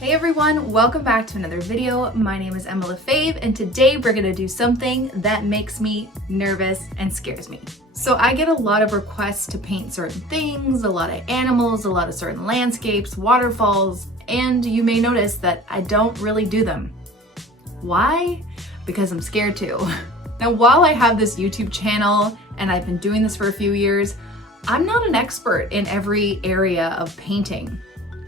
Hey everyone, welcome back to another video. My name is Emma Lefebvre, and today we're gonna do something that makes me nervous and scares me. So I get a lot of requests to paint certain things, a lot of animals, a lot of certain landscapes, waterfalls, and you may notice that I don't really do them. Why? Because I'm scared to. Now, while I have this YouTube channel and I've been doing this for a few years, I'm not an expert in every area of painting.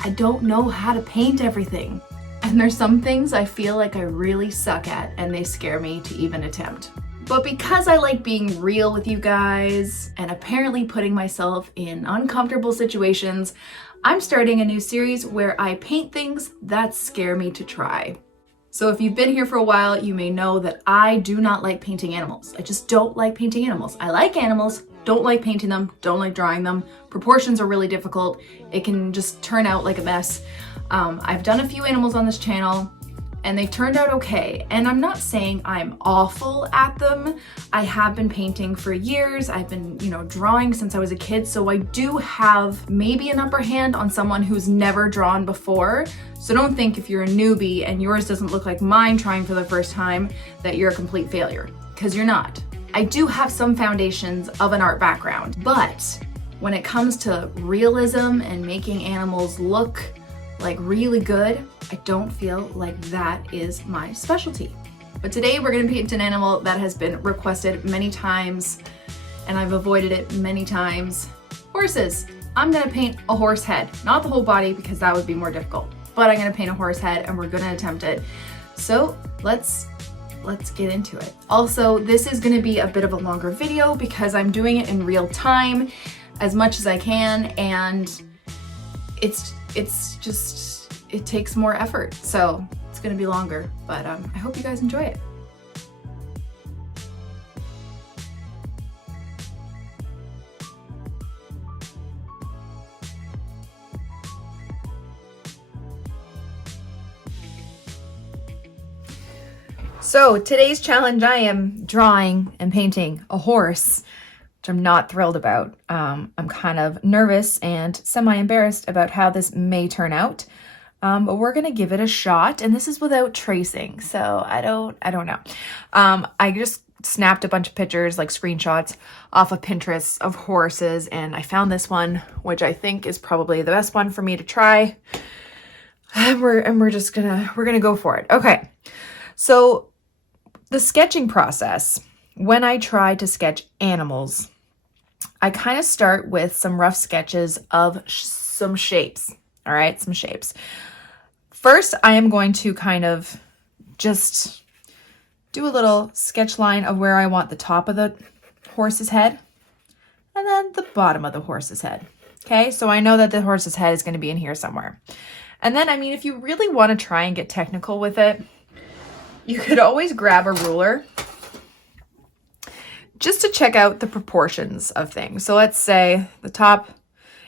I don't know how to paint everything. And there's some things I feel like I really suck at and they scare me to even attempt. But because I like being real with you guys and apparently putting myself in uncomfortable situations, I'm starting a new series where I paint things that scare me to try. So if you've been here for a while, you may know that I do not like painting animals. I just don't like painting animals. I like animals, don't like painting them, don't like drawing them. Proportions are really difficult. It can just turn out like a mess. I've done a few animals on this channel and they've turned out okay. And I'm not saying I'm awful at them. I have been painting for years. I've been, drawing since I was a kid. So I do have maybe an upper hand on someone who's never drawn before. So don't think if you're a newbie and yours doesn't look like mine trying for the first time that you're a complete failure, because you're not. I do have some foundations of an art background, but when it comes to realism and making animals look like really good, I don't feel like that is my specialty. But today we're gonna paint an animal that has been requested many times and I've avoided it many times. Horses. I'm gonna paint a horse head, not the whole body because that would be more difficult, but I'm gonna paint a horse head and we're gonna attempt it. So let's get into it. Also, this is gonna be a bit of a longer video because I'm doing it in real time as much as I can, and it takes more effort. So it's gonna be longer, but I hope you guys enjoy it. So today's challenge, I am drawing and painting a horse, which I'm not thrilled about. I'm kind of nervous and semi-embarrassed about how this may turn out, but we're gonna give it a shot. And this is without tracing, so I don't know. I just snapped a bunch of pictures, like screenshots, off of Pinterest of horses, and I found this one, which I think is probably the best one for me to try. And we're gonna go for it. Okay, so the sketching process, when I try to sketch animals, I kind of start with some rough sketches of some shapes. All right, some shapes. First, I am going to kind of just do a little sketch line of where I want the top of the horse's head and then the bottom of the horse's head. Okay, so I know that the horse's head is going to be in here somewhere. And then, if you really want to try and get technical with it, you could always grab a ruler just to check out the proportions of things. So let's say the top,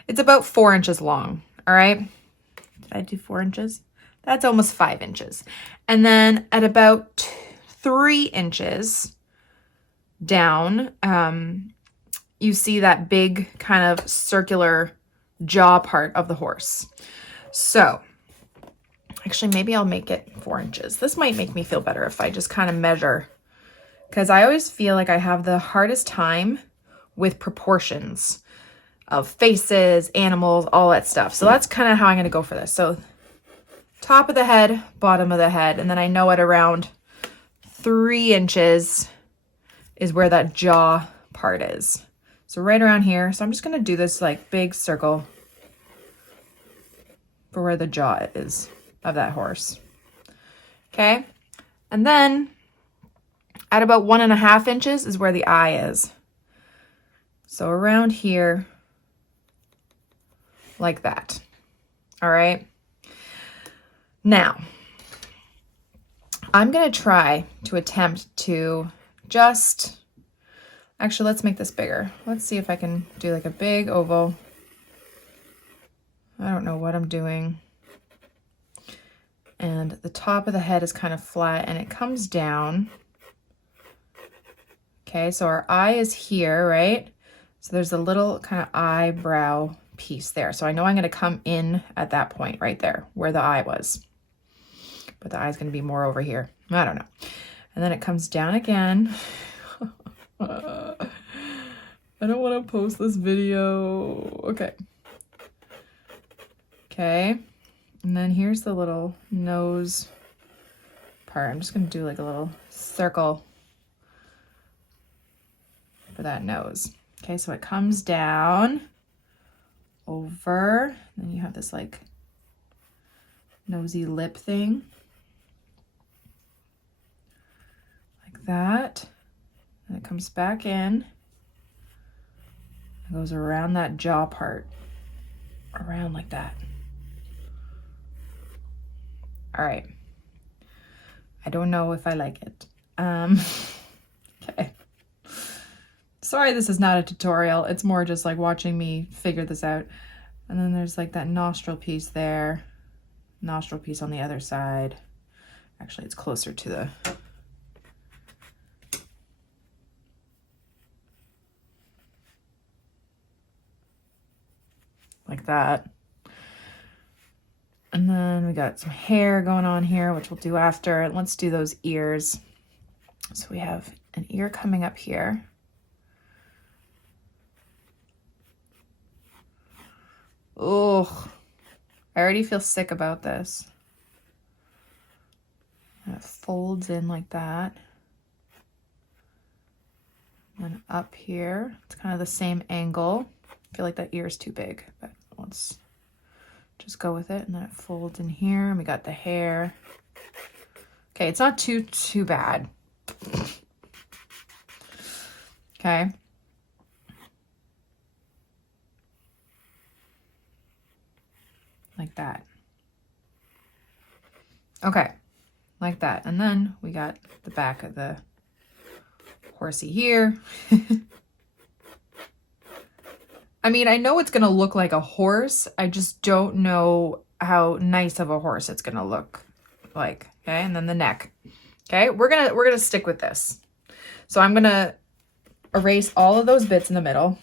it's about 4 inches long. All right. Did I do 4 inches? That's almost 5 inches. And then at about 3 inches down, you see that big kind of circular jaw part of the horse. So actually, maybe I'll make it 4 inches. This might make me feel better if I just kind of measure, because I always feel like I have the hardest time with proportions of faces, animals, all that stuff. So that's kind of how I'm going to go for this. So top of the head, bottom of the head, and then I know at around 3 inches is where that jaw part is. So right around here. So I'm just going to do this like big circle for where the jaw is of that horse. Okay. And then at about 1.5 inches is where the eye is. So around here, like that. All right. Now, I'm going to try to attempt to actually, let's make this bigger. Let's see if I can do like a big oval. I don't know what I'm doing. And the top of the head is kind of flat and it comes down. Okay, so our eye is here, right? So there's a little kind of eyebrow piece there. So I know I'm going to come in at that point right there where the eye was. but the eye's gonna be more over here. I don't know. And then it comes down again. I don't wanna post this video. Okay. Okay. And then here's the little nose part. I'm just gonna do like a little circle for that nose. Okay, so it comes down over, then you have this like nosy lip thing. Like that. And it comes back in. It goes around that jaw part. Around like that. All right. I don't know if I like it. Okay. Sorry, this is not a tutorial. It's more just like watching me figure this out. And then there's like that nostril piece there. Nostril piece on the other side. Actually, it's closer to the... like that. And then we got some hair going on here, which we'll do after. Let's do those ears. So we have an ear coming up here. Oh, I already feel sick about this. And it folds in like that. And up here, it's kind of the same angle. I feel like that ear is too big, but let's just go with it. And then it folds in here, and we got the hair. Okay, it's not too bad. Okay. Like that. Okay, like that. And then we got the back of the horsey here. I mean, I know it's gonna look like a horse. I just don't know how nice of a horse it's gonna look like. Okay, and then the neck. Okay, we're gonna stick with this. So I'm gonna erase all of those bits in the middle.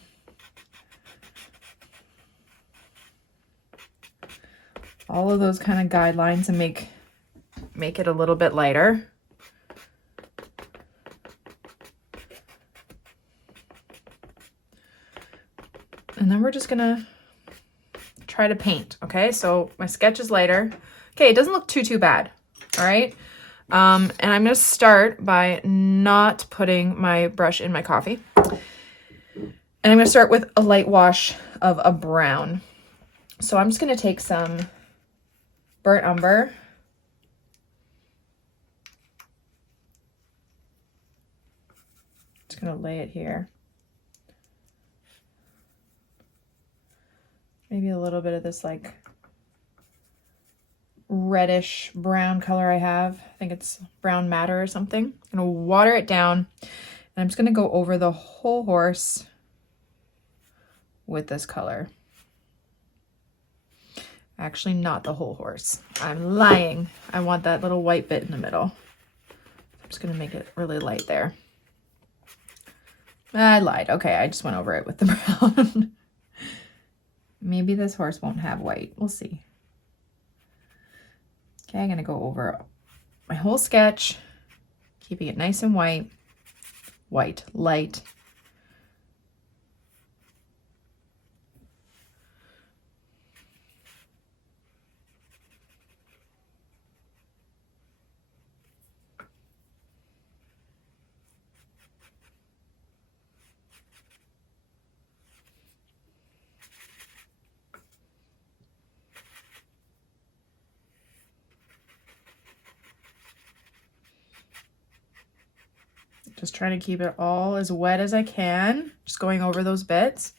All of those kind of guidelines and make it a little bit lighter. And then we're just gonna try to paint, okay? So my sketch is lighter. Okay, it doesn't look too bad, all right? And I'm gonna start by not putting my brush in my coffee. And I'm gonna start with a light wash of a brown. So I'm just gonna take some burnt umber. Just gonna lay it here. Maybe a little bit of this like reddish brown color I have. I think it's brown matter or something. I'm gonna water it down, and I'm just gonna go over the whole horse with this color. Actually, not the whole horse. I'm lying. I want that little white bit in the middle. I'm just gonna make it really light there. I lied. Okay, I just went over it with the brown. Maybe this horse won't have white. We'll see. Okay, I'm gonna go over my whole sketch, keeping it nice and white, light. Just trying to keep it all as wet as I can. Just going over those bits.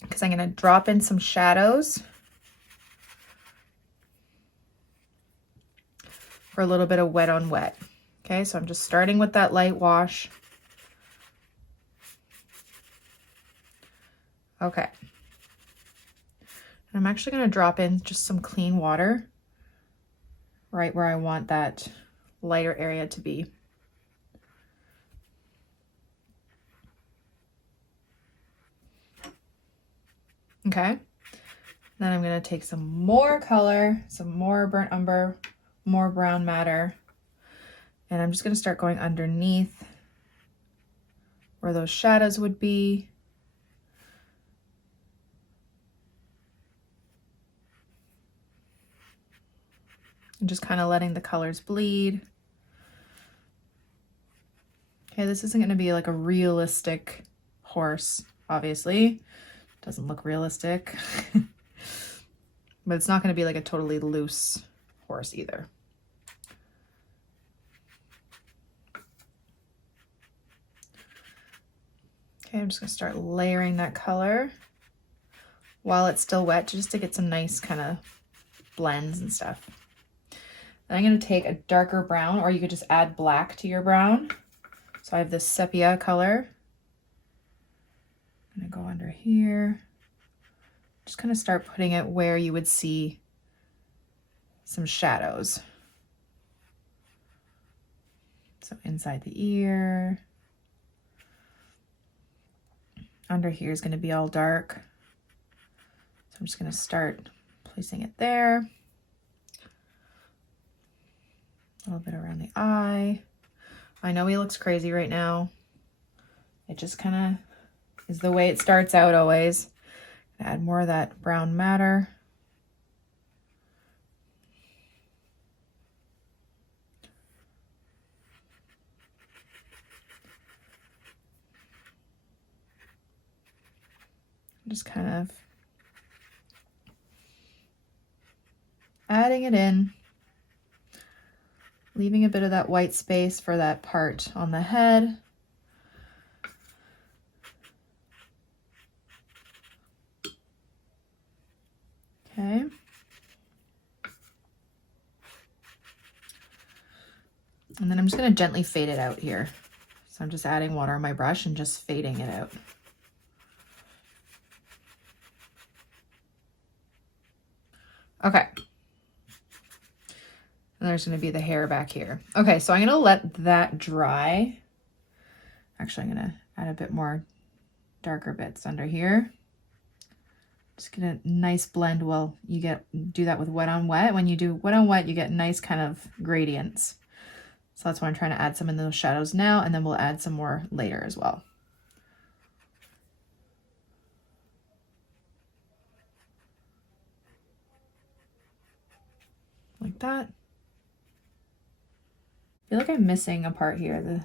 Because I'm going to drop in some shadows for a little bit of wet on wet. Okay, so I'm just starting with that light wash. Okay. And I'm actually going to drop in just some clean water right where I want that lighter area to be. Okay, Then I'm gonna take some more color, some more burnt umber, more brown matter, and I'm just gonna start going underneath where those shadows would be. And just kind of letting the colors bleed. Okay, this isn't gonna be like a realistic horse, obviously. Doesn't look realistic. But it's not gonna be like a totally loose horse either. Okay, I'm just gonna start layering that color while it's still wet, just to get some nice kind of blends and stuff. Then I'm gonna take a darker brown, or you could just add black to your brown. So I have this sepia color. I'm gonna go under here. Just kind of start putting it where you would see some shadows. So inside the ear. Under here is gonna be all dark. So I'm just gonna start placing it there. A little bit around the eye. I know he looks crazy right now. It just kind of is the way it starts out always. Add more of that brown matter. Just kind of adding it in, leaving a bit of that white space for that part on the head. Okay. And then I'm just going to gently fade it out here. So I'm just adding water on my brush and just fading it out. Okay. And there's going to be the hair back here. Okay, so I'm going to let that dry. Actually, I'm going to add a bit more darker bits under here. Just get a nice blend. Well, you do that with wet on wet. When you do wet on wet, you get nice kind of gradients. So that's why I'm trying to add some in those shadows now, and then we'll add some more later as well. Like that. I feel like I'm missing a part here.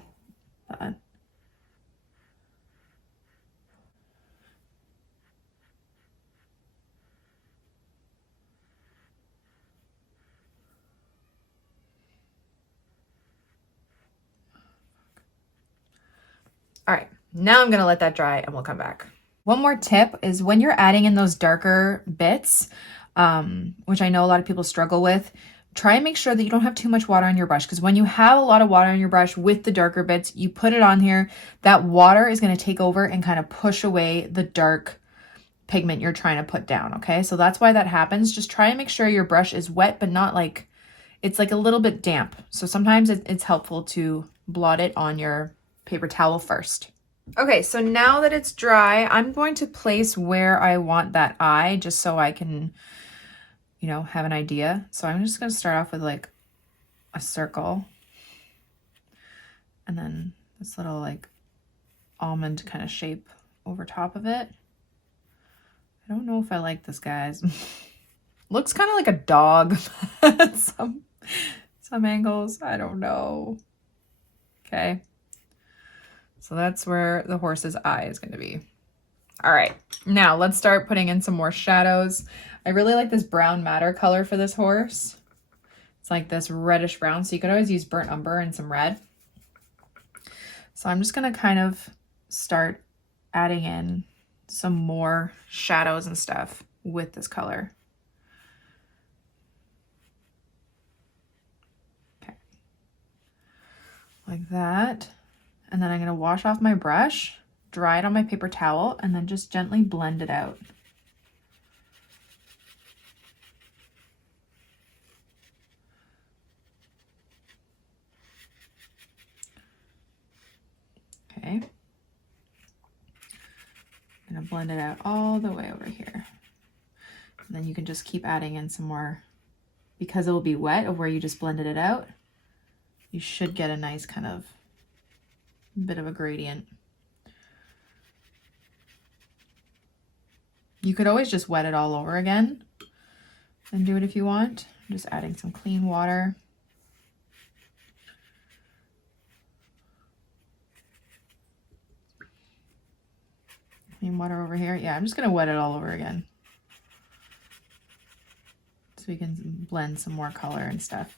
All right, now I'm gonna let that dry and we'll come back. One more tip is when you're adding in those darker bits, which I know a lot of people struggle with, try and make sure that you don't have too much water on your brush, because when you have a lot of water on your brush with the darker bits, you put it on here, that water is gonna take over and kind of push away the dark pigment you're trying to put down, okay? So that's why that happens. Just try and make sure your brush is wet, but not like, it's like a little bit damp. So sometimes it's helpful to blot it on your paper towel first. Okay, so now that it's dry, I'm going to place where I want that eye, just so I can, you know, have an idea. So I'm just gonna start off with like a circle, and then this little like almond kind of shape over top of it. I don't know if I like this, guys. Looks kind of like a dog at some angles. I don't know. Okay. So that's where the horse's eye is going to be. All right, now let's start putting in some more shadows. I really like this brown matter color for this horse. It's like this reddish brown, so you could always use burnt umber and some red. So I'm just going to kind of start adding in some more shadows and stuff with this color. Okay, like that. And then I'm going to wash off my brush, dry it on my paper towel, and then just gently blend it out. Okay. I'm going to blend it out all the way over here. And then you can just keep adding in some more, because it will be wet of where you just blended it out. You should get a nice kind of bit of a gradient. You could always just wet it all over again and do it if you want. I'm just adding some clean water. Clean water over here. Yeah, I'm just gonna wet it all over again, so we can blend some more color and stuff.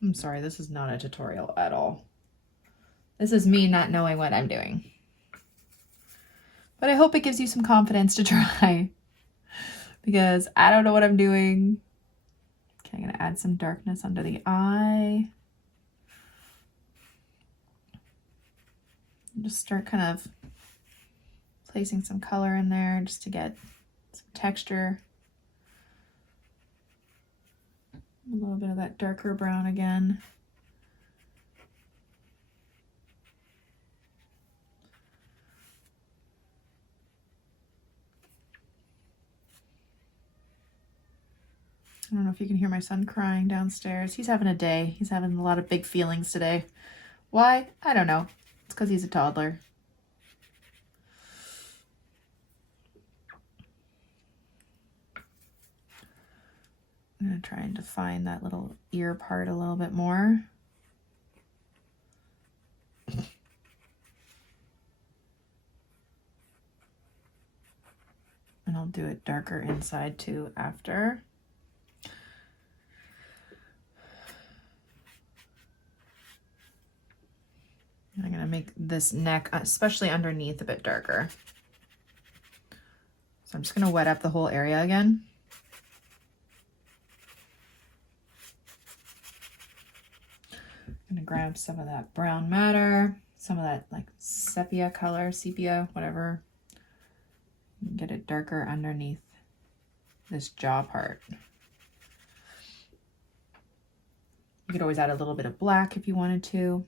I'm sorry, this is not a tutorial at all. This is me not knowing what I'm doing. But I hope it gives you some confidence to try, because I don't know what I'm doing. Okay, I'm gonna add some darkness under the eye. And just start kind of placing some color in there just to get some texture. A little bit of that darker brown again. I don't know if you can hear my son crying downstairs. He's having a day. He's having a lot of big feelings today. Why? I don't know. It's because he's a toddler. I'm going to try and define that little ear part a little bit more. And I'll do it darker inside too after. I'm going to make this neck, especially underneath, a bit darker. So I'm just going to wet up the whole area again. I'm going to grab some of that brown matter, some of that like sepia color, whatever. And get it darker underneath this jaw part. You could always add a little bit of black if you wanted to.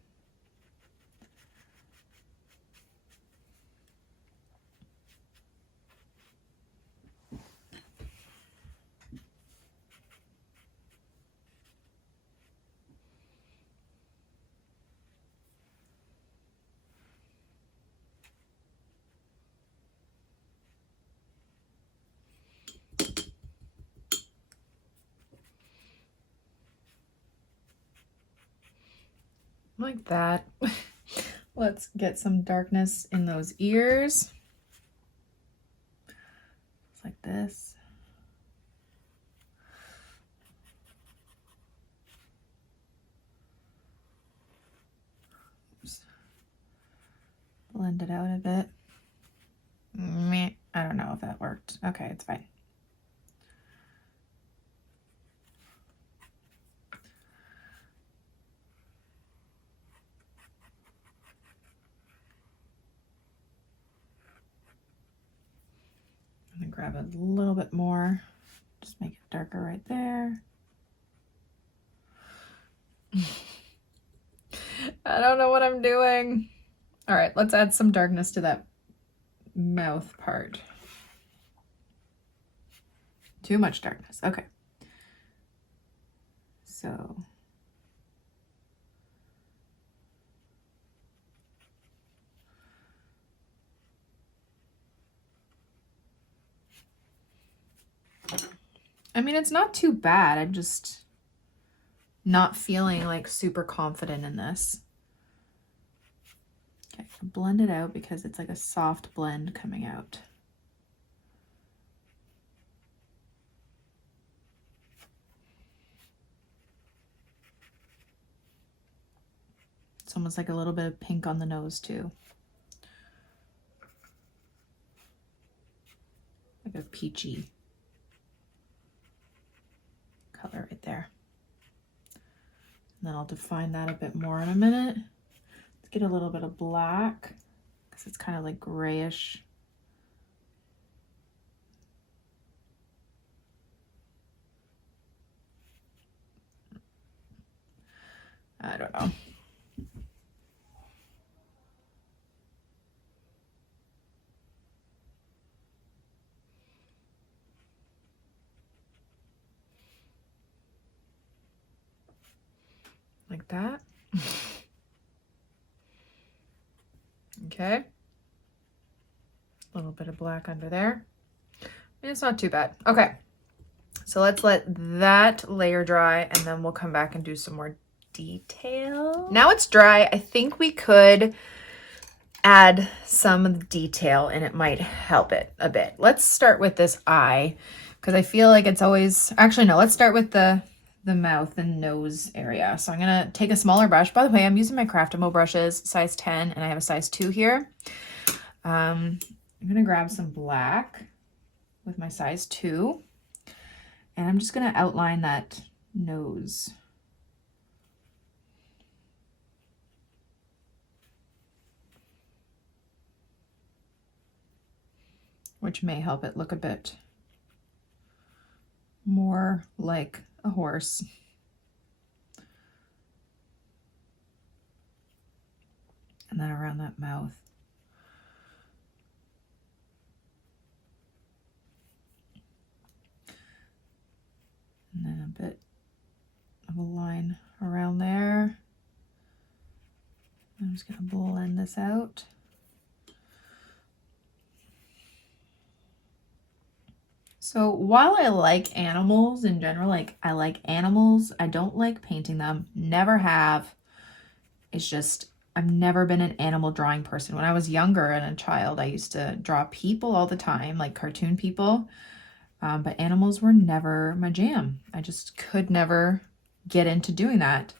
Like that. Let's get some darkness in those ears. Just like this. Oops. Blend it out a bit. Meh. I don't know if that worked. Okay, it's fine. I'm gonna grab a little bit more, just make it darker right there. I don't know what I'm doing. All right, let's add some darkness to that mouth part. Too much darkness, okay. So. I mean, it's not too bad. I'm just not feeling like super confident in this. Okay, blend it out because it's like a soft blend coming out. It's almost like a little bit of pink on the nose too. Like a peachy color right there. And then I'll define that a bit more in a minute. Let's get a little bit of black because it's kind of like grayish. I don't know. like that. Okay. A little bit of black under there. It's not too bad. Okay. So let's let that layer dry and then we'll come back and do some more detail. Now it's dry. I think we could add some detail and it might help it a bit. Let's start with this eye because I feel like it's always, actually no, let's start with the mouth and nose area. So I'm gonna take a smaller brush. By the way, I'm using my Craftamo brushes, size 10, and I have a size 2 here. I'm gonna grab some black with my size 2, and I'm just gonna outline that nose. Which may help it look a bit more like a horse. And then around that mouth. And then a bit of a line around there. I'm just gonna blend this out. So while I like animals in general, like I like animals, I don't like painting them, never have. It's just, I've never been an animal drawing person. When I was younger and a child, I used to draw people all the time, like cartoon people, but animals were never my jam. I just could never get into doing that.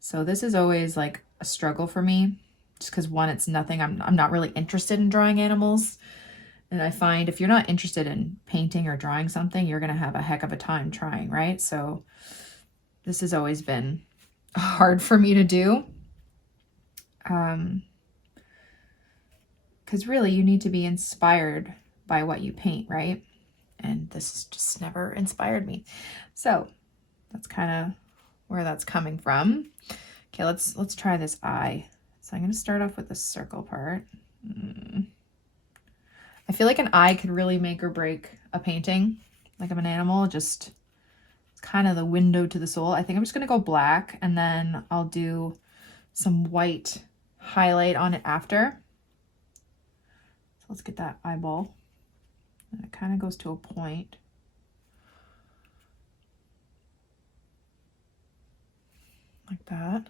So this is always like a struggle for me, just because one, it's nothing, I'm not really interested in drawing animals. And I find if you're not interested in painting or drawing something, you're going to have a heck of a time trying, right? So this has always been hard for me to do. Because really you need to be inspired by what you paint, right? And this just never inspired me. So that's kind of where that's coming from. Okay, let's try this eye. So I'm going to start off with the circle part. I feel like an eye could really make or break a painting. Like of an animal, just it's kind of the window to the soul. I think I'm just going to go black and then I'll do some white highlight on it after. So let's get that eyeball. And it kind of goes to a point. Like that.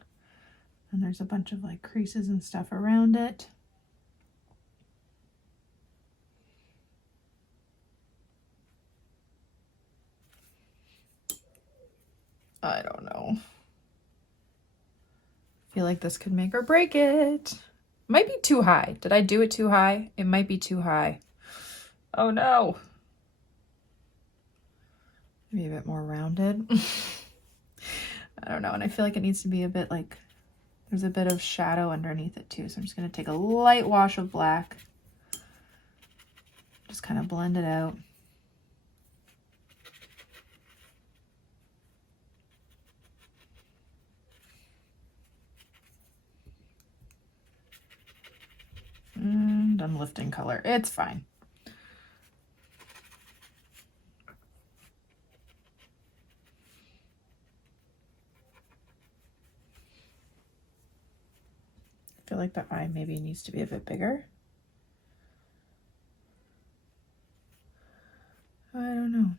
And there's a bunch of like creases and stuff around it. I don't know. I feel like this could make or break it. Might be too high. Did I do it too high? It might be too high. Oh no. Maybe a bit more rounded. I don't know. And I feel like it needs to be a bit like, there's a bit of shadow underneath it too. So I'm just going to take a light wash of black. Just kind of blend it out. And I'm lifting color. It's fine. I feel like the eye maybe needs to be a bit bigger. I don't know.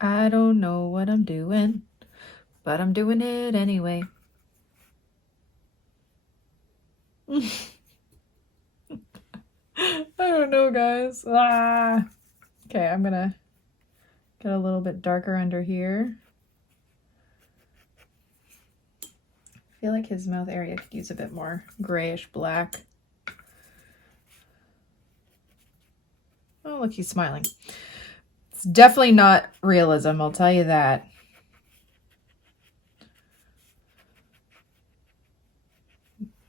I don't know what I'm doing, but I'm doing it anyway. I don't know, guys. Okay, I'm gonna get a little bit darker under here. I feel like his mouth area could use a bit more grayish black. Oh, look, he's smiling. It's definitely not realism, I'll tell you that.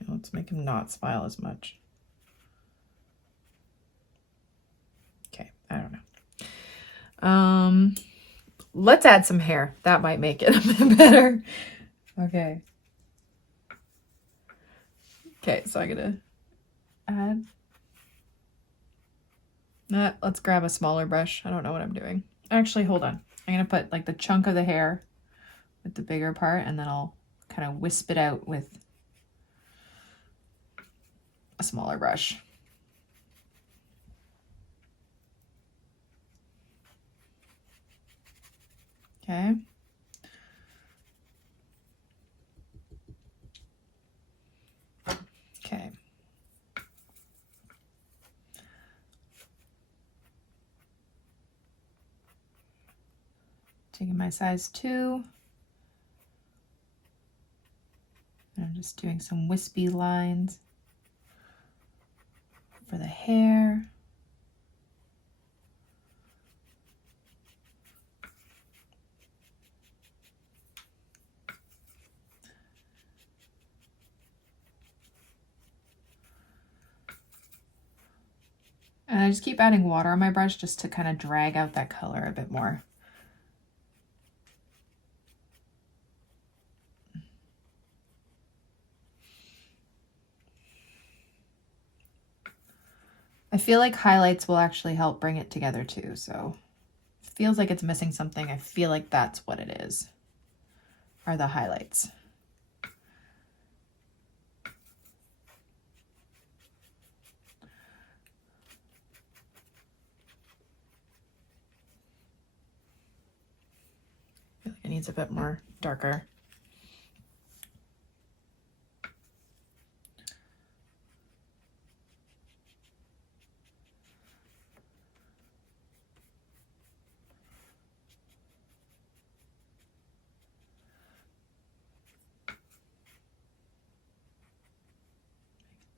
Let's make him not smile as much. Let's add some hair. That might make it a bit better. Okay. Okay, so I'm gonna add. Let's grab a smaller brush. I don't know what I'm doing. Actually, hold on. I'm gonna put like the chunk of the hair with the bigger part, and then I'll kind of wisp it out with a smaller brush. Okay. Okay. Taking my size 2. I'm just doing some wispy lines for the hair. And I just keep adding water on my brush just to kind of drag out that color a bit more. I feel like highlights will actually help bring it together too, so if it feels like it's missing something, I feel like that's what it is, are the highlights. I feel like it needs a bit more darker.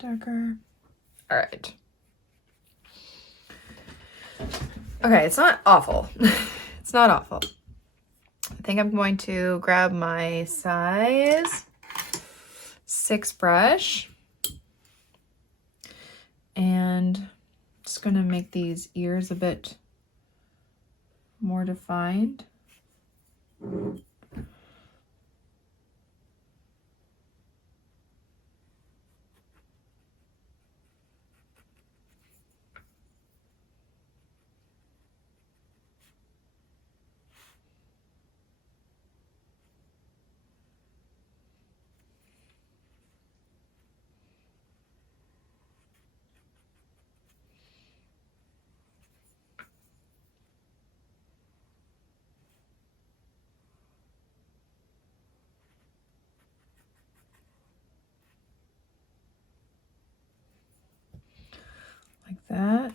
Darker. All right. Okay, it's not awful. It's not awful. I think I'm going to grab my size 6 brush and just going to make these ears a bit more defined. Like that.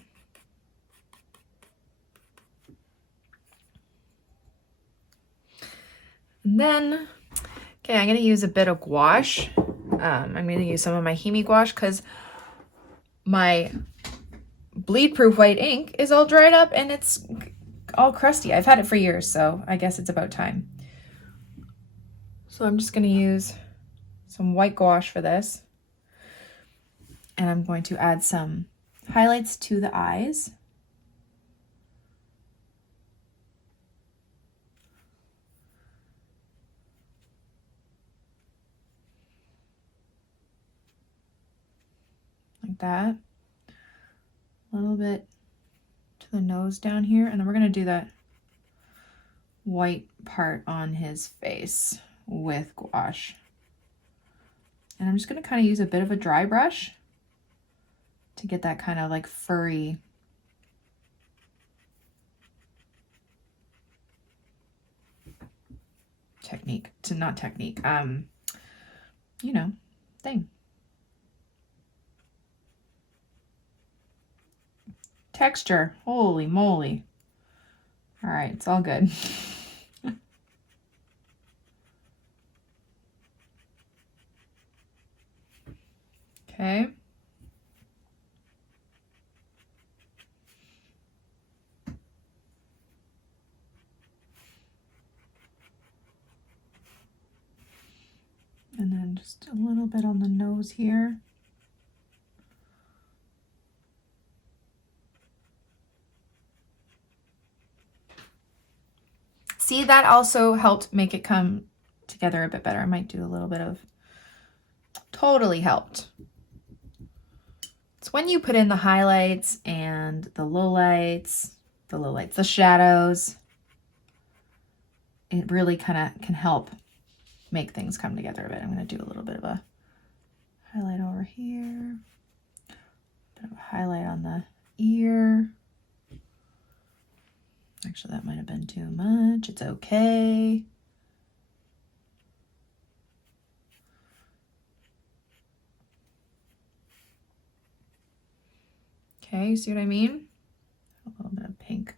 And then, okay, I'm going to use a bit of gouache. I'm going to use some of my Hemi gouache because my bleed proof white ink is all dried up and it's all crusty. I've had it for years, so I guess it's about time. So I'm just going to use some white gouache for this. And I'm going to add some highlights to the eyes. Like that. A little bit to the nose down here. And then we're going to do that white part on his face with gouache. And I'm just going to kind of use a bit of a dry brush to get that kind of like furry technique, to not technique, you know, thing. Texture, holy moly. All right, it's all good. Okay. And then just a little bit on the nose here. See, that also helped make it come together a bit better. I might do a little bit of, totally helped. It's when you put in the highlights and the lowlights, the shadows, it really kind of can help make things come together a bit. I'm going to do a little bit of a highlight over here, a bit of a highlight on the ear. Actually, that might have been too much. It's okay. Okay, see what I mean? A little bit of pink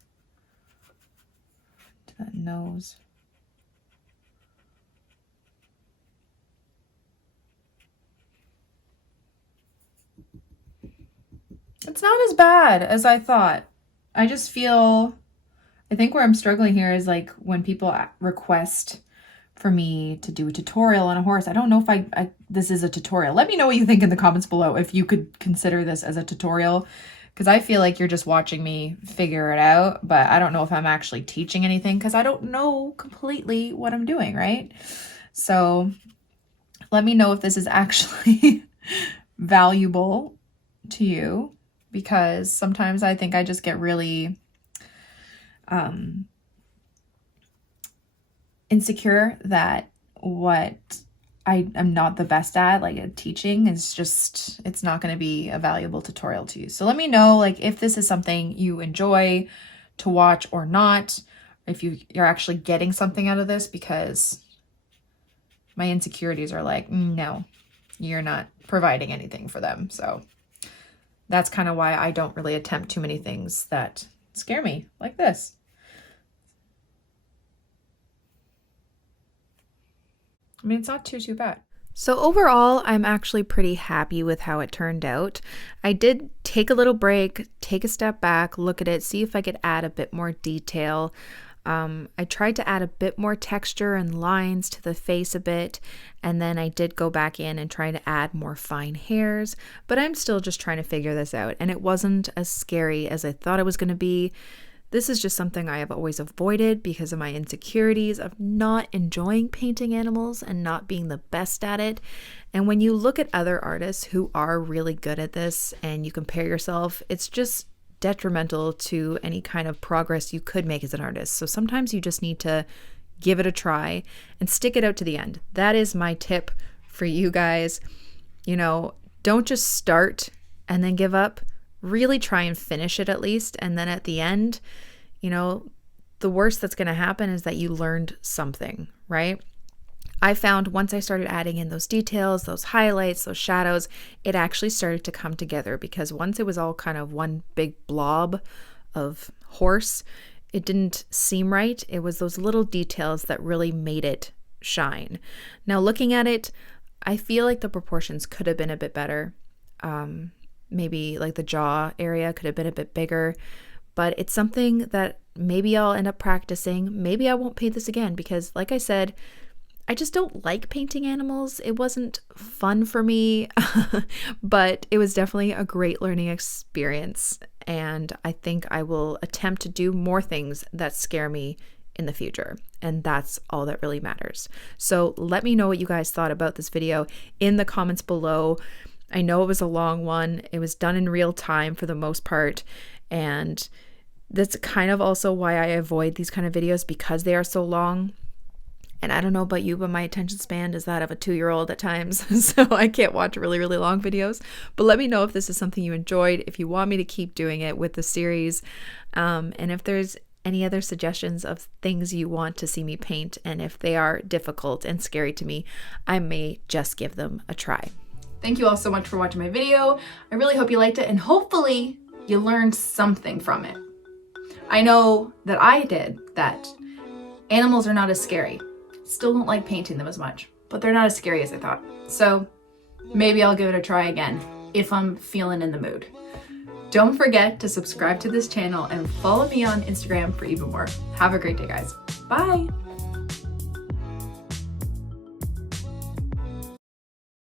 to that nose. It's not as bad as I thought. I just feel, I think where I'm struggling here is like when people request for me to do a tutorial on a horse. I don't know if this is a tutorial. Let me know what you think in the comments below if you could consider this as a tutorial, because I feel like you're just watching me figure it out, but I don't know if I'm actually teaching anything because I don't know completely what I'm doing, right? So let me know if this is actually valuable to you, because sometimes I think I just get really insecure that what I am not the best at, like teaching, is just, it's not going to be a valuable tutorial to you. So let me know, like, if this is something you enjoy to watch or not, if you're actually getting something out of this, because my insecurities are like, no, you're not providing anything for them. So that's kind of why I don't really attempt too many things that scare me, like this. I mean, it's not too bad. So overall, I'm actually pretty happy with how it turned out. I did take a little break, take a step back, look at it, see if I could add a bit more detail. I tried to add a bit more texture and lines to the face a bit, and then I did go back in and try to add more fine hairs, but I'm still just trying to figure this out, and it wasn't as scary as I thought it was going to be. This is just something I have always avoided because of my insecurities of not enjoying painting animals and not being the best at it. And when you look at other artists who are really good at this and you compare yourself, it's just detrimental to any kind of progress you could make as an artist. So sometimes you just need to give it a try and stick it out to the end. That is my tip for you guys. You know, don't just start and then give up. Really try and finish it at least. And then at the end, you know, the worst that's going to happen is that you learned something, right? I found once I started adding in those details, those highlights, those shadows, it actually started to come together, because once it was all kind of one big blob of horse, it didn't seem right. It was those little details that really made it shine. Now looking at it, I feel like the proportions could have been a bit better. Maybe like the jaw area could have been a bit bigger, but it's something that maybe I'll end up practicing. Maybe I won't paint this again because, like I said, I just don't like painting animals. It wasn't fun for me, but it was definitely a great learning experience. And I think I will attempt to do more things that scare me in the future. And that's all that really matters. So let me know what you guys thought about this video in the comments below. I know it was a long one. It was done in real time for the most part. And that's kind of also why I avoid these kind of videos, because they are so long. And I don't know about you, but my attention span is that of a 2-year-old at times. So I can't watch really, really long videos. But let me know if this is something you enjoyed, if you want me to keep doing it with the series. And if there's any other suggestions of things you want to see me paint, and if they are difficult and scary to me, I may just give them a try. Thank you all so much for watching my video. I really hope you liked it, and hopefully you learned something from it. I know that I did, that animals are not as scary. Still don't like painting them as much, but they're not as scary as I thought. So maybe I'll give it a try again if I'm feeling in the mood. Don't forget to subscribe to this channel and follow me on Instagram for even more. Have a great day, guys. Bye.